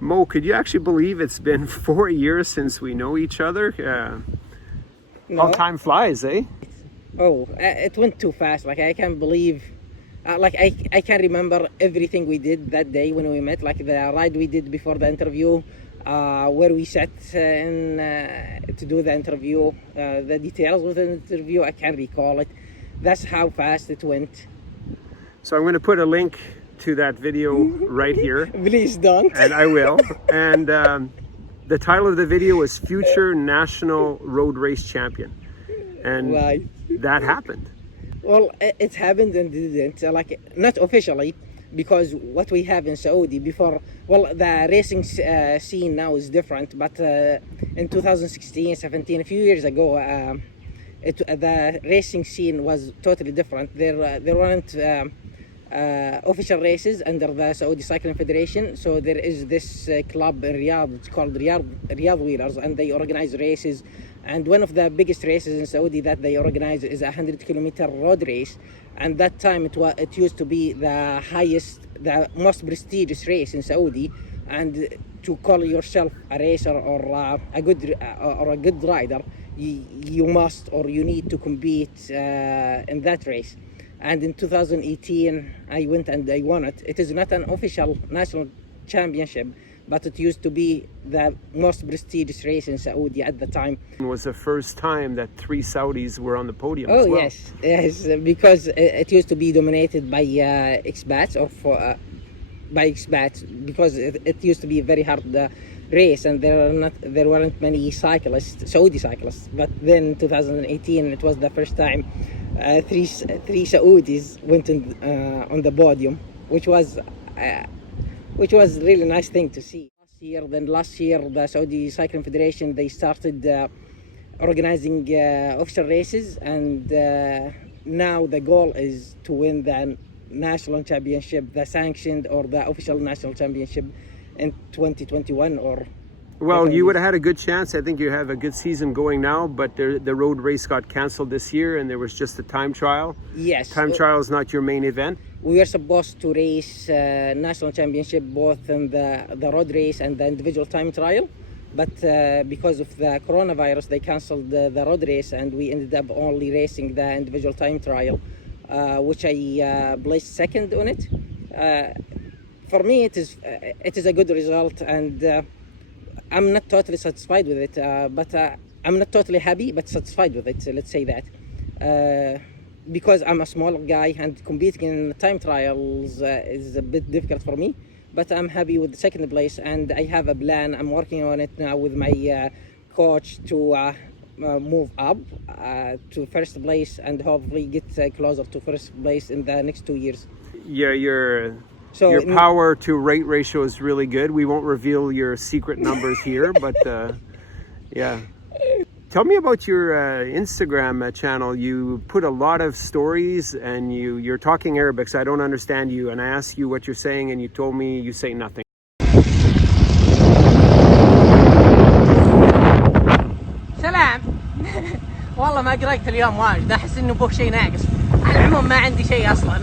Mo, could you actually believe it's been 4 years since we know each other? How No. time flies, eh? Oh, it went too fast. Like I can't believe. I can remember everything we did that day when we met. Like the ride we did before the interview, where we sat to do the interview, the details of the interview. I can't recall it. That's how fast it went. So I'm going to put a link to that video right here, Please don't. and I will. And the title of the video was Future National Road Race Champion. And Right. that happened. Well, it happened and didn't. Like not officially, because what we have in Saudi before. Well, the racing scene now is different. But in 2016, 17, a few years ago, the racing scene was totally different. There weren't official races under the Saudi Cycling Federation. So there is this club in Riyadh. It's called Riyadh Wheelers, and they organize races. And one of the biggest races in Saudi that they organize is a 100-kilometer road race. And that time it used to be the highest, the most prestigious race in Saudi. And to call yourself a racer or a good rider, you must or you need to compete in that race. And in 2018, I went and I won it. It is not an official national championship, but it used to be the most prestigious race in Saudi at the time. It was the first time that 3 Saudis were on the podium. Oh as well. yes, because it used to be dominated by expats by expats, because it used to be a very hard race, and there weren't many cyclists, Saudi cyclists. But then in 2018, it was the first time three Saudis went on the podium, which was really nice thing to see. Last year, the Saudi Cycling Federation, they started organizing official races, and now the goal is to win the national championship, the sanctioned or the official national championship in 2021 or. Well, you would have had a good chance. I think you have a good season going now, but the road race got canceled this year, and there was just a time trial. Yes. Time trial is not your main event. We were supposed to race national championship both in the road race and the individual time trial, but because of the coronavirus, they canceled the road race, and we ended up only racing the individual time trial, which I placed second on it. For me, it is a good result, and I'm not totally satisfied with it, but I'm not totally happy, but satisfied with it. Let's say that. Because I'm a small guy and competing in time trials is a bit difficult for me, but I'm happy with the second place, and I have a plan. I'm working on it now with my coach to move up to first place and hopefully get closer to first place in the next 2 years. Yeah, your power to rate ratio is really good. We won't reveal your secret numbers here, but yeah. Tell me about your Instagram channel. You put a lot of stories, and you're talking Arabic, so I don't understand you. And I asked you what you're saying, and you told me you say nothing. سلام. والله ما قريت اليوم واجد، احس انه بوك شيء ناقص. على العموم ما عندي شيء اصلا.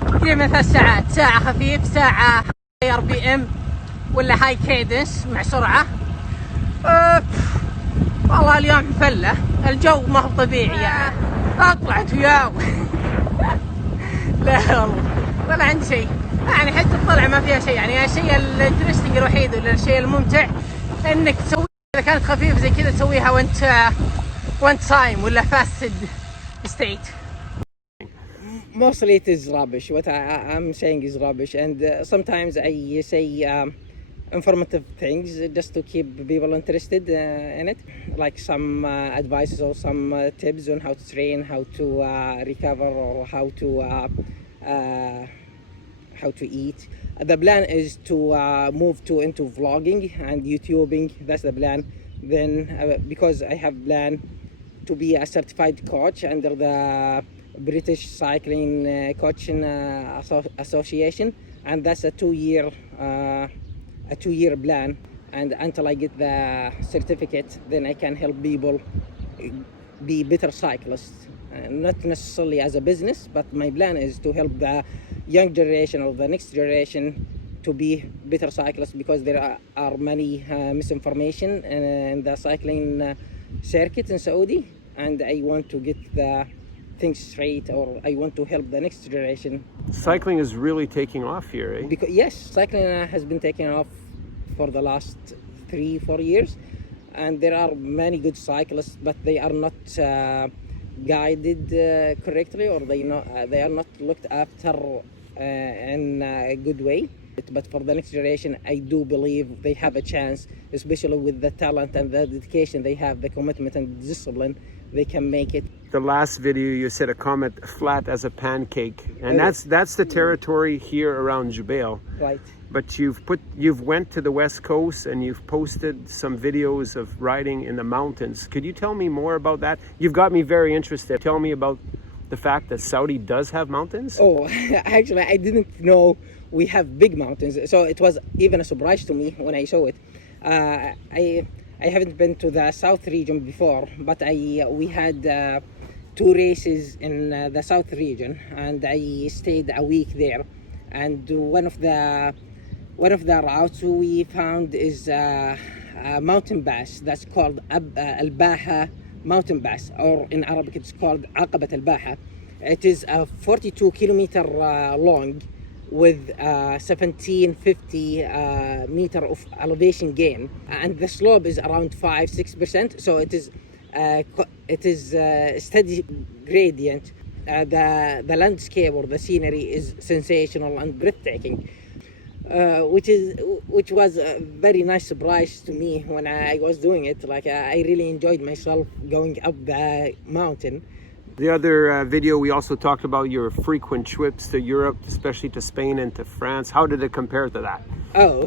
تقريبا 3 ساعات، ساعة خفيف، ساعة هاي RPM ولا هاي كيدنس مع سرعة. والله اليوم فلة، الجو ما هو طبيعي يعني. طلعت وياو. لا والله ولا عندي شيء، يعني حتى الطلعة ما فيها شيء. يعني الشيء الانترستنج الوحيد ولا الشيء الممتع انك تسوي اذا كانت خفيفة زي كذا تسويها وانت صايم ولا فاستد ستيت. Mostly it is rubbish. What I'm saying is rubbish, and sometimes I say informative things just to keep people interested in it, like some advices or some tips on how to train, how to recover, or how to eat. The plan is to move into vlogging and YouTubing. That's the plan. Then because I have plan to be a certified coach under the British Cycling Coaching Association, and that's a 2-year plan. And until I get the certificate, then I can help people be better cyclists. Not necessarily as a business, but my plan is to help the young generation or the next generation to be better cyclists, because there are many misinformation in the cycling circuit in Saudi, and I want to get the things straight, or I want to help the next generation. Cycling is really taking off here, eh? Because yes, cycling has been taking off for the last 3-4 years, and there are many good cyclists, but they are not guided correctly, or they are not looked after in a good way. But for the next generation, I do believe they have a chance, especially with the talent and the dedication they have, the commitment and discipline, they can make it. The last video you said a comet flat as a pancake, and that's the territory here around Jubail. Right. But you've went to the West Coast and you've posted some videos of riding in the mountains. Could you tell me more about that? You've got me very interested. Tell me about the fact that Saudi does have mountains. Oh, actually, I didn't know we have big mountains, so it was even a surprise to me when I saw it. I haven't been to the South region before, but we had 2 races in the South region, and I stayed a week there. And one of the routes we found is a mountain pass that's called Al-Baha mountain pass, or in Arabic it's called Aqabat Al-Baha. It is 42 kilometer long, with 1750 meter of elevation gain, and the slope is around 5-6%. So it is steady gradient. The landscape or the scenery is sensational and breathtaking, which was a very nice surprise to me when I was doing it. Like I really enjoyed myself going up the mountain. The other video, we also talked about your frequent trips to Europe, especially to Spain and to France. How did it compare to that? Oh,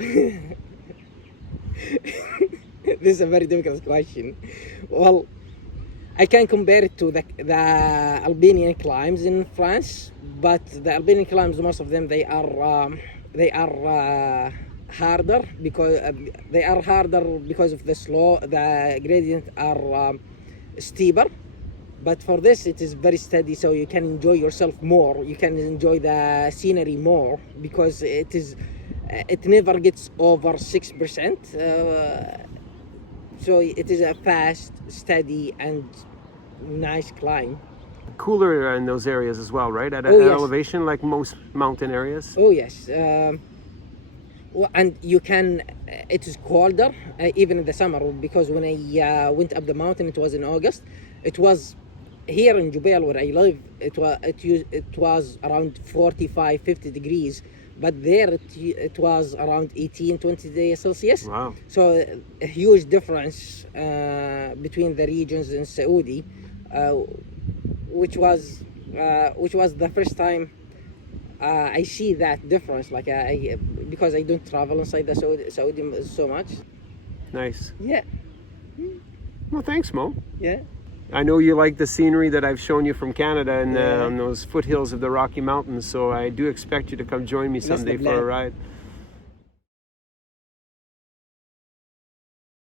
this is a very difficult question. Well, I can compare it to the Albanian climbs in France, but the Albanian climbs, most of them, they are harder because of the gradient are steeper. But for this, it is very steady, so you can enjoy yourself more. You can enjoy the scenery more, because it never gets over 6%. So it is a fast, steady, and nice climb. Cooler in those areas as well, right? At Oh, yes. elevation, like most mountain areas. Oh yes, and you can. It is colder even in the summer, because when I went up the mountain, it was in August. It was here in Jubail where I live. It was around 45-50 degrees, but there it was around 18-20 degrees Celsius. Wow! So a huge difference between the regions in Saudi, which was the first time I see that difference. Like because I don't travel inside the Saudi so much. Nice. Yeah. Well, thanks, Mo. Yeah. I know you like the scenery that I've shown you from Canada and Yeah. on those foothills of the Rocky Mountains, so I do expect you to come join me That's the someday for a plan. ride.